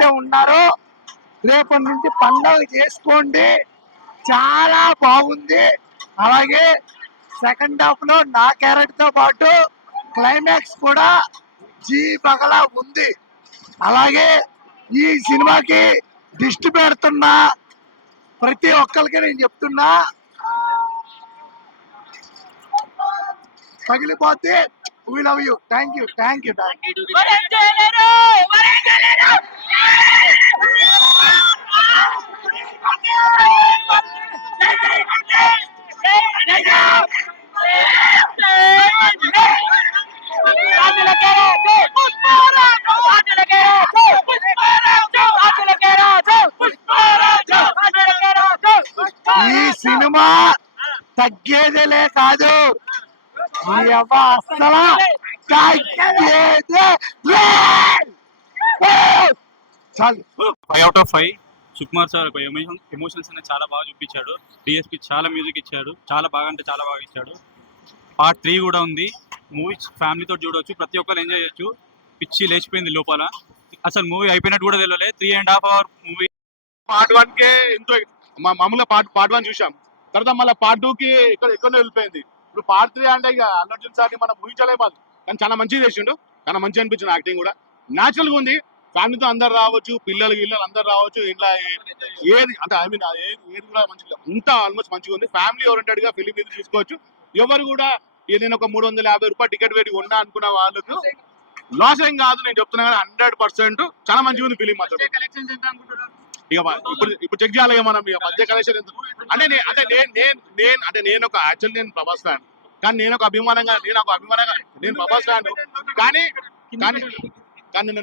ఎవరైతే ఉన్నారో రేపటి నుంచి పండగ చేసుకోండి, చాలా బాగుంది. అలాగే సెకండ్ హాఫ్ లో నా క్యారెక్టర్ తో పాటు క్లైమాక్స్ కూడా జీ బగలా ఉంది. అలాగే ఈ సినిమాకి దిష్టి పెడుతున్న ప్రతి ఒక్కరికి నేను చెప్తున్నా, పగిలిపోతే we love you. Thank you. ఈ సినిమా తగ్గేదేలే కాదు, అసలు చాలు. 5 out of 5. Sukumar sir emotions అనేది చాలా బాగా చూపించాడు. డిఎస్పి చాలా మ్యూజిక్ ఇచ్చాడు, చాలా బాగా అంటే చాలా బాగా ఇచ్చాడు. పార్ట్ 3 కూడా ఉంది. మూవీ ఫ్యామిలీతో చూడవచ్చు, ప్రతి ఒక్కరు ఎంజాయ్ చేయొచ్చు. పిచ్చి లేచిపోయింది లోపల. అసలు మూవీ అయిపోయినట్టు కూడా తెలియలే. 3.5 hour మూవీ. పార్ట్ 1 కే ఎంతో మామూలుగా పార్ట్ 1 చూసాం, తర్వాత మళ్ళీ పార్ట్ 2 కి ఎక్కడో వెళ్ళిపోయింది. ఇప్పుడు పార్ట్ 3 అంటే ఇక అల్లు అర్జున్ సార్ని మనం ఊహించలేము. కానీ చాలా మంచిగా చేసిండు, చాలా మంచిగా అనిపించింది. యాక్టింగ్ కూడా న్యాచురల్ గా ఉంది. ఫ్యామిలీతో అందరు రావచ్చు, పిల్లలు అందరు రావచ్చు. ఇంట్లో ఏది అంటే ఐ మీన్ ఏది కూడా మంచిగా అంతా ఆల్మోస్ట్ మంచిగా ఉంది. ఫ్యామిలీ ఓరియంటెడ్ గా ఫిలిం ఇది చూసుకోవచ్చు. ఎవరు కూడా ఏదైనా ఒక 350 రూపాయలు టికెట్ పెట్టి ఉన్నా అనుకున్న వాళ్ళకు లాస్ ఏం కాదు. నేను చెప్తున్నా కానీ 100% చాలా మంచిగా ఉంది ఫిలిం మాత్రం. ఇక ఇప్పుడు చెక్ చేయాలి మనం. ఇక మధ్య కలెక్షన్ ఎంత అంటే నేను ఒక యాక్చువల్ నేను ప్రభాస్ ఫ్యాన్, కానీ నేను అభిమానంగా నేను ప్రభాస్ ఫ్యాన్. కానీ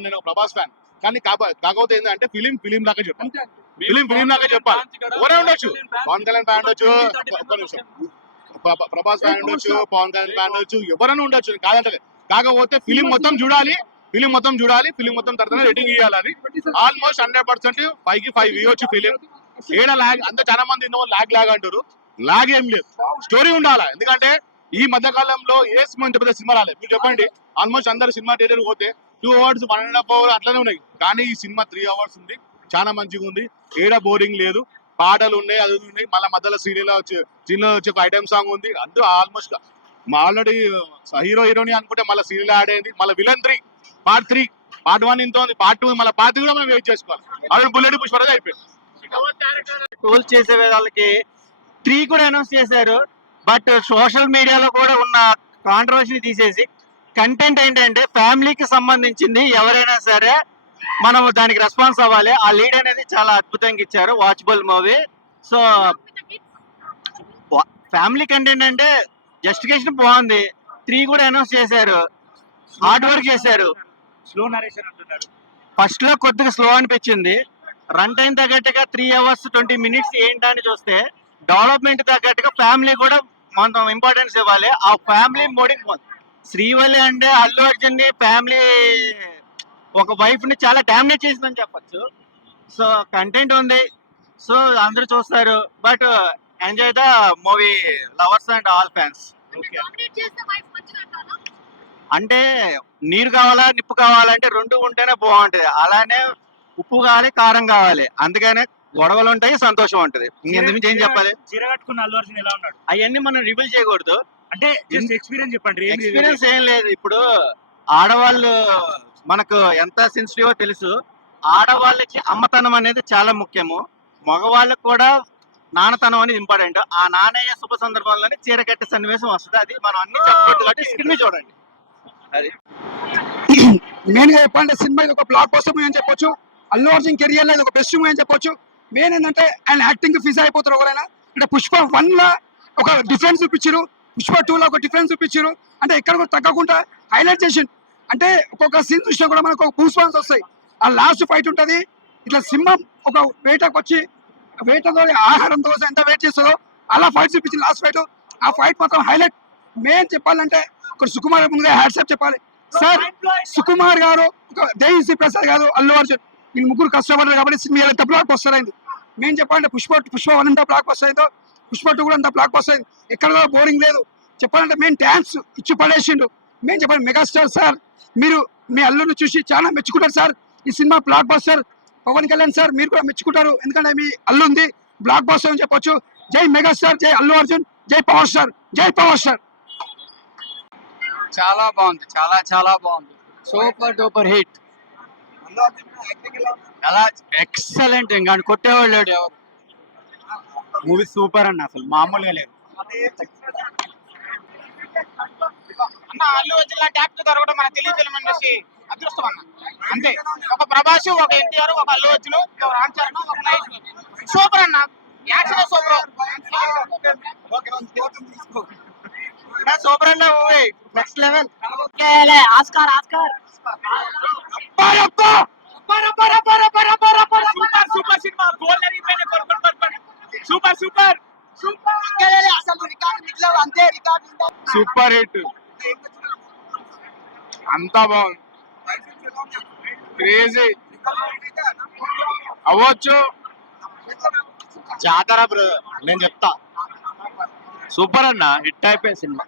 నేను ఒక ప్రభాస్ ఫ్యాన్. కానీ కాకపోతే ఏంటంటే ఫిలిం లాగా చెప్పాలి. ఫిలిం లాగా చెప్పాలి. ఎవరే ఉండొచ్చు, పవన్ కళ్యాణ్ ఫ్యాన్ ఉండొచ్చు, ఒక్క నిమిషం, ప్రభాస్ ఫ్యాన్ ఉండొచ్చు, పవన్ కళ్యాణ్ ఫ్యాన్ ఉండొచ్చు, ఎవరైనా ఉండొచ్చు. కాదంటే కాకపోతే ఫిలిం మొత్తం చూడాలి. ఫిలిం మొత్తం తర్వాత రేటింగ్ ఇవ్వాలని. ఆల్మోస్ట్ 100% 5కి 5 ఇవ్వచ్చు ఫిలిం. ఏడ లాగ్ అంతా చాలా మంది లాగ్ అంటారు. లాగ్ ఏం లేదు, స్టోరీ ఉండాలా. ఎందుకంటే ఈ మధ్య కాలంలో ఏ సినిమా పెద్ద సినిమా రాలేదు. మీరు చెప్పండి, ఆల్మోస్ట్ అందరు సినిమా థియేటర్ పోతే 2 hours 1.5 hours అట్లనే ఉన్నాయి. కానీ ఈ సినిమా 3 hours ఉంది, చాలా మంచిగా ఉంది. ఏడ బోరింగ్ లేదు. పాటలు ఉన్నాయి, అది ఉన్నాయి. మళ్ళీ మధ్యలో సీరియల్ వచ్చి ఒక ఐటమ్ సాంగ్ ఉంది. అందరూ ఆల్మోస్ట్ ఆల్రెడీ హీరో హీరోని అనుకుంటే మళ్ళీ సీరియల్ యాడ్ అయింది. మళ్ళీ విలన్ 3 పార్ట్ 3 పార్ట్ 1 ఇంత ఉంది, పార్ట్ 2 మళ్ళీ పార్ట్ 3 కూడా మనం వెయిట్ చేసుకోవాలి. అది బుల్లెట్ పుష్పరాజ్ అయిపోయింది. టోల్ చేసే వాళ్ళకి 3 కూడా అనౌన్స్ చేశారు. బట్ సోషల్ మీడియాలో కూడా ఉన్న కాంట్రవర్సీ తీసేసి కంటెంట్ ఏంటంటే ఫ్యామిలీకి సంబంధించింది. ఎవరైనా సరే మనం దానికి రెస్పాన్స్ అవ్వాలి. ఆ లీడ్ అనేది చాలా అద్భుతంగా ఇచ్చారు. Watchable movie. So family content అంటే జస్టిఫికేషన్ బాగుంది. 3 కూడా అనౌన్స్ చేశారు. హార్డ్ వర్క్ చేశారు. స్లో నరేషన్ అంటున్నారు. ఫస్ట్ లో కొద్దిగా స్లో అనిపించింది. రన్ టైం తగ్గట్టుగా 3 hours 20 minutes ఏంటని చూస్తే డెవలప్మెంట్ తగ్గట్టుగా ఫ్యామిలీ కూడా మనం ఇంపార్టెన్స్ ఇవ్వాలి. ఆ ఫ్యామిలీ మోడింగ్ శ్రీవల్లి అంటే అల్లు అర్జున్ ని ఫ్యామిలీ ఒక వైఫ్ ని చాలా డామినేట్ చేసిందని చెప్పచ్చు. సో కంటెంట్ ఉంది, సో అందరూ చూస్తారు. But enjoy the movie lovers and all fans. అంటే నీరు కావాలా నిప్పు కావాలంటే 2 ఉంటేనే బాగుంటది. అలానే ఉప్పు కావాలి, కారం కావాలి. అందుకనే గొడవలు ఉంటాయి, సంతోషం ఉంటది. ఇంకెందుకు ఏం చెప్పాలి. చిరగట్టుకున్న అల్లు అర్జున్ ఎలా ఉన్నాడు అవన్నీ మనం రివీల్ చేయకూడదు. అంటే ఎక్స్పీరియన్స్ చెప్పండి. ఎక్స్పీరియన్స్ ఏం లేదు. ఇప్పుడు ఆడవాళ్ళు మనకు ఎంత సెన్సిటివ్ తెలుసు. ఆడవాళ్ళకి అమ్మతనం అనేది చాలా ముఖ్యము. మగవాళ్ళకి కూడా నాన్నతనం అనేది ఇంపార్టెంట్. ఆ నాన్నయ్య శుభ సందర్భంలోనే చీర కట్టే సన్నివేశం వస్తుంది. అది మనం అన్ని చెప్పకూడదు కాబట్టి స్క్రీన్ చూడండి. అది మెయిన్ గా చెప్పండి, సినిమా ఇది ఒక బ్లాక్ బస్టర్ మూవీ అని చెప్పొచ్చు. అల్లు అర్జున్ కెరియర్ లో ఇది ఒక బెస్ట్ మూవీ అని చెప్పొచ్చు. మెయిన్ ఏంటంటే ఆయన యాక్టింగ్ ఫిజ్ అయిపోతారు ఎవరైనా. అంటే పుష్ప 1 లో ఒక డిఫరెన్స్ చూపించారు, పుష్ప 2 లో ఒక డిఫరెన్స్ చూపించారు. అంటే ఎక్కడ కూడా తగ్గకుండా హైలైట్ చేసిండు. అంటే ఒక్కొక్క సీన్ చూసినా కూడా మనకు ఒక బూస్ బాన్స్ వస్తాయి. ఆ లాస్ట్ ఫైట్ ఉంటుంది. ఇట్లా సింహం ఒక వేటకు వచ్చి వేటతో ఆహారం కోసం ఎంత వెయిట్ చేస్తుందో అలా ఫైట్ చూపించింది లాస్ట్ ఫైట్. ఆ ఫైట్ మాత్రం హైలైట్. మెయిన్ చెప్పాలంటే ఒక సుకుమార్ ముందుగా హ్యాట్సాప్ చెప్పాలి సార్. సుకుమార్ గారు, దేవిశ్రీ ప్రసాద్ గారు, అల్లు అర్జున్ వీళ్ళు ముగ్గురు కష్టపడ్డారు కాబట్టి సినిమా ఎంత బ్లాక్ బస్టర్ అయింది. మేము చెప్పాలంటే పుష్ప 1 ఎంత బ్లాక్ బస్టర్ అయిందో పుష్ప 2 కూడా అంత బ్లాక్ బస్టర్ అయింది. ఎక్కడ కూడా బోరింగ్ లేదు. చెప్పాలంటే మేము థ్యాంక్స్ ఇచ్చి పడేసిండు. మేము చెప్పాలి మెగాస్టార్ సార్, మీరు మీ అల్లుని చూసి చాలా మెచ్చుకుంటారు సార్. ఈ cinema blockbuster Pavan Kalyan sir మీరు కూడా మెచ్చుకుంటారు, ఎందుకంటే మీ అల్లు ఉంది, బ్లాక్ బాస్టర్ అని చెప్పొచ్చు. జై మెగాస్టార్, జై అల్లు అర్జున్, జై పవర్ స్టార్, జై పవర్ స్టార్. చాలా బాగుంది, చాలా చాలా బాగుంది. Super duper hit. చాలా ఎక్సలెంట్. ఇంకా కొట్టేవాళ్ళు లేడు ఎవరు. మూవీ సూపర్ అన్న, అసలు మామూలుగా లేదు. అన్న అల్లు అర్జున్ లాంటి యాక్టర్ దొరకడం మన తెలుగు ఫిల్మ్ ఇండస్ట్రీ అదృష్టం అన్న. అంతే, ఒక ప్రభాస్, ఒక ఎన్టీఆర్, ఒక అల్లు అర్జున్, ఒక రామ్ చరణ్, ఒక మహేష్. సూపర్ అన్న, యాక్షన్ సూపర్. సూపర్ అన్న movie, next level. Oscar Oscar super cinema. Golden రీపేనే సూపర్ సూపర్ అసలు రికార్డు మిగిలిన అంతే రికార్డు. సూపర్ హిట్, అంతా బాగుంది, క్రేజీ అవ్వచ్చు. జాతర బ్రో, నేను చెప్తా. సూపర్ అన్న, హిట్ అయిపోయింది సినిమా.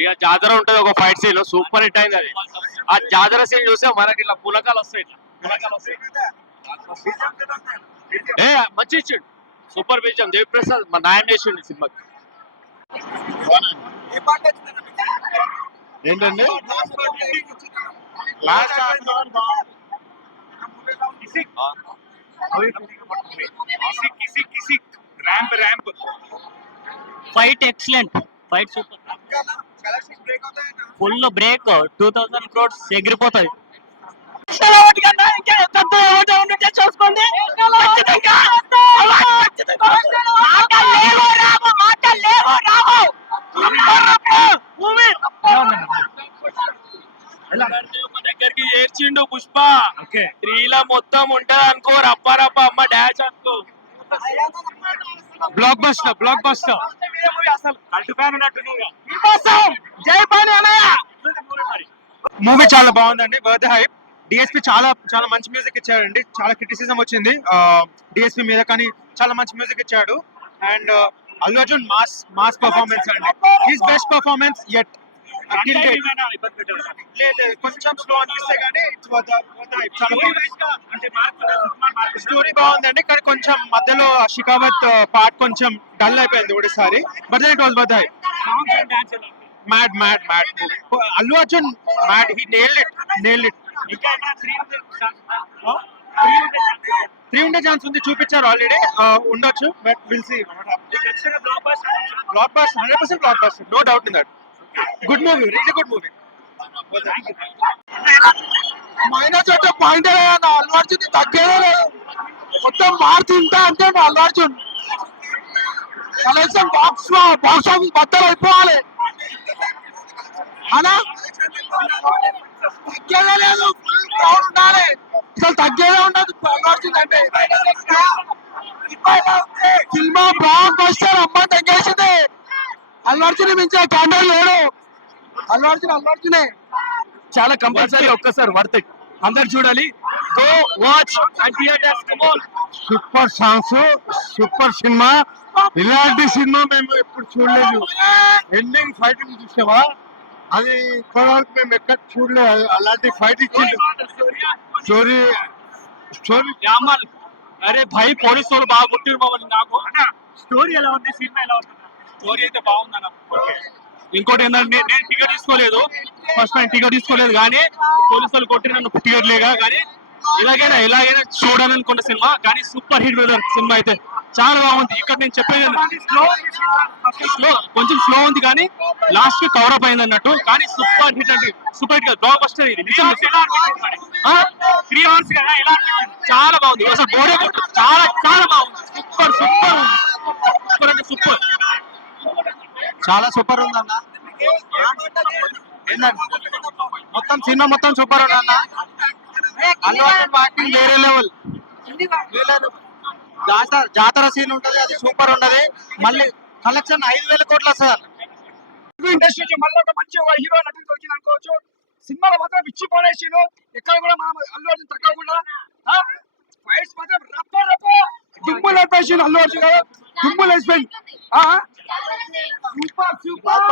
ఇక జాతర ఉంటది, ఒక ఫైట్ సీన్ సూపర్ హిట్ అయింది. అది ఆ జాతర సీన్ చూస్తే మనకి ఇట్లా పులకాలు వస్తాయి, ఏ మంచి ఇచ్చిండు. సూపర్ విజయం దేవిప్రసాద్ మా న్యాయం చేసిండు సినిమాకి. ఏంటండి last ramp fight excellent, fight super, full break. 2000 crores ఎగిరిపోతాయి. చూసుకోండి. దగ్గరికి ఏడ్చిండు పుష్ప. 3 మొత్తం ఉంటది అనుకో, రప్ప రప్ప అమ్మ డాష్ అనుకో. Block buster, block buster. Movie చాలా బాగుందండి. Birth hype. డిఎస్పి చాలా చాలా మంచి మ్యూజిక్ ఇచ్చాడండి. చాలా క్రిటిసిజం వచ్చింది డిఎస్పి మీద, కానీ చాలా మంచి మ్యూజిక్ ఇచ్చాడు. And Allu Arjun mass performance అండి. His best performance at. లేదు, కొంచెం స్లో అనిపిస్తే కానీ స్టోరీ బాగుందండి, కానీ కొంచెం మధ్యలో షికావత్ పార్ట్ కొంచెం డల్ అయిపోయింది ఒకటిసారి. But then it was birth hype. Mad mad mad. Allu Arjun mad, he nailed it. 3 ఉండే ఛాన్స్ ఉంది, చూపించారు ఆల్రెడీ. ఉండొచ్చు, but will see. Blockbuster, 100% blockbuster, no doubt in that. Good movie, really good movie. Minus అంటే point Allu Arjun తగ్గేదే లేదు, మొత్తం మారుతుంటా అంటే అల్లు అర్జున్ కనీసం బాక్స్ ఆఫీస్ బద్దలు అయిపోవాలి అలా. తగ్గేదే లేదు, ఫుల్ క్రౌడ్ ఉండాలి, అసలు తగ్గేదే ఉండదు అల్లు అర్జున్ అంటే. సినిమా బ్లాక్ బస్టర్, అమ్మ తగ్గేసింది. అల్లు అర్జున్ మించిన క్యాండల్ లేడు. అల్లు అర్జునే చాలా కంపల్సరీ, ఒక్కసారి వర్త్ ఇట్, అందరు చూడాలి. Go watch and theatres, come on. Super songs, super cinema. ఇలాంటి సినిమా మేము ఎప్పుడు చూడలేదు. ఎండింగ్ ఫైటింగ్ చూసావా, అది ఇప్పటివరకు మేము ఎక్కడ చూడలేదు. అలాంటి ఫైట్ ఇచ్చింది. స్టోరీ యామల్, అరే భాయ్ పోలీసు వాళ్ళు బాగా కొట్టిరు మమ్మల్ని. నాకు స్టోరీ ఎలా ఉంది, సినిమా ఎలా ఉంది? స్టోరీ అయితే బాగుందన్న. ఇంకోటి ఏంటంటే నేను టికెట్ తీసుకోలేదు, ఫస్ట్ టైం టికెట్ తీసుకోలేదు, కానీ పోలీసు వాళ్ళు కొట్టి నన్ను టికెట్ లేగా, కానీ ఎలాగైనా చూడాలనుకున్న సినిమా. కానీ సూపర్ హిట్ బ్రదర్, సినిమా అయితే చాలా బాగుంది. ఇక్కడ నేను చెప్పేది స్లో, కొంచెం స్లో ఉంది, కానీ లాస్ట్ కి కవర్ అప్ అయింది అన్నట్టు. కానీ సూపర్ హిట్ అంటే సూపర్ హిట్ కాదు, బ్లాక్ బస్టర్ ఇది. 3 hours కదా, ఎలా చాలా బాగుంది, అసలు బోరే కొట్టు, చాలా చాలా బాగుంది. సూపర్ సూపర్ సూపర్ అంటే సూపర్, చాలా సూపర్ ఉందన్న. మొత్తం సినిమా మొత్తం సూపర్ ఉందన్న. అల్లు అర్జున్ యాక్టింగ్ వేరే లెవెల్. జాతర సీన్ ఉంటది, అది సూపర్ ఉన్నది. మళ్ళీ కలెక్షన్ 5,000 కోట్లు వస్తుంది. ఇండస్ట్రీ మళ్ళీ ఒక మంచి హీరో నటుడు దొరికింది అనుకోవచ్చు. సినిమాలో మాత్రం పిచ్చి పడేసిండు, ఎక్కడ కూడా మన అల్లు అర్జున్ తగ్గకుండా. ఫైట్స్ మాత్రం రప్ప రప్ప దుమ్ములు వేసేసిండు అల్లు అర్జున్ గారు, దుమ్ములు వేసిపోయింది. Super super.